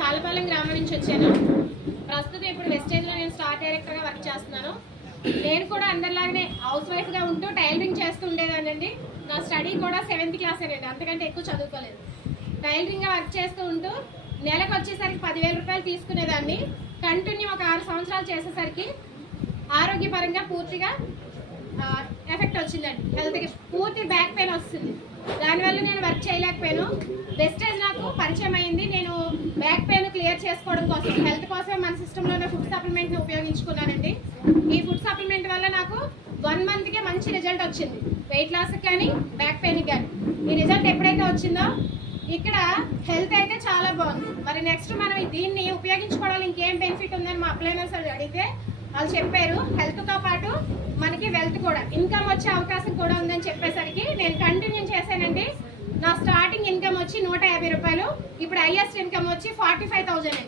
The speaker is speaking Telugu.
తాళపాలెం గ్రామం నుంచి వచ్చాను. ప్రస్తుతం ఇప్పుడు వెస్టేజ్లో నేను స్టార్ డైరెక్టర్గా వర్క్ చేస్తున్నాను. నేను కూడా అందరిలాగానే హౌస్ వైఫ్గా ఉంటూ టైలరింగ్ చేస్తూ ఉండేదానండి. నా స్టడీ కూడా 7th క్లాస్ అనేది, అంతకంటే ఎక్కువ చదువుకోలేదు. టైలరింగ్గా వర్క్ చేస్తూ ఉంటూ నెలకు వచ్చేసరికి 10,000 రూపాయలు తీసుకునేదాన్ని. కంటిన్యూ ఒక 6 సంవత్సరాలు చేసేసరికి ఆరోగ్యపరంగా పూర్తిగా ఎఫెక్ట్ వచ్చిందండి. హెల్త్కి పూర్తి బ్యాక్ పెయిన్ వస్తుంది. దానివల్ల నేను వర్క్ చేయలేకపోయాను. వెస్టేజ్ నాకు పరిచయం అయింది. నేను బ్యాక్ పెయిన్ క్లియర్ చేసుకోవడం కోసం, హెల్త్ కోసమే మన సిస్టంలోనే ఫుడ్ సప్లిమెంట్ని ఉపయోగించుకున్నానండి. ఈ ఫుడ్ సప్లిమెంట్ వల్ల నాకు 1 మంత్కే మంచి రిజల్ట్ వచ్చింది. వెయిట్ లాస్కి కానీ బ్యాక్ పెయిన్కి కానీ. ఈ రిజల్ట్ ఎప్పుడైతే వచ్చిందో ఇక్కడ హెల్త్ అయితే చాలా బాగుంది. మరి నెక్స్ట్ మనం దీన్ని ఉపయోగించుకోవడానికి ఇంకేం బెనిఫిట్ ఉందని మా అప్లైనర్స్ అడిగితే వాళ్ళు చెప్పారు, హెల్త్తో పాటు మనకి వెల్త్ కూడా, ఇన్కమ్ వచ్చే అవకాశం కూడా ఉందని చెప్పేసరికి నేను కంటిన్యూ చేశానండి. నా స్టార్టింగ్ ఇన్కమ్ వచ్చి 150 రూపాయలు, ఇప్పుడు హైయెస్ట్ ఇన్కమ్ వచ్చి 45,000 అండి.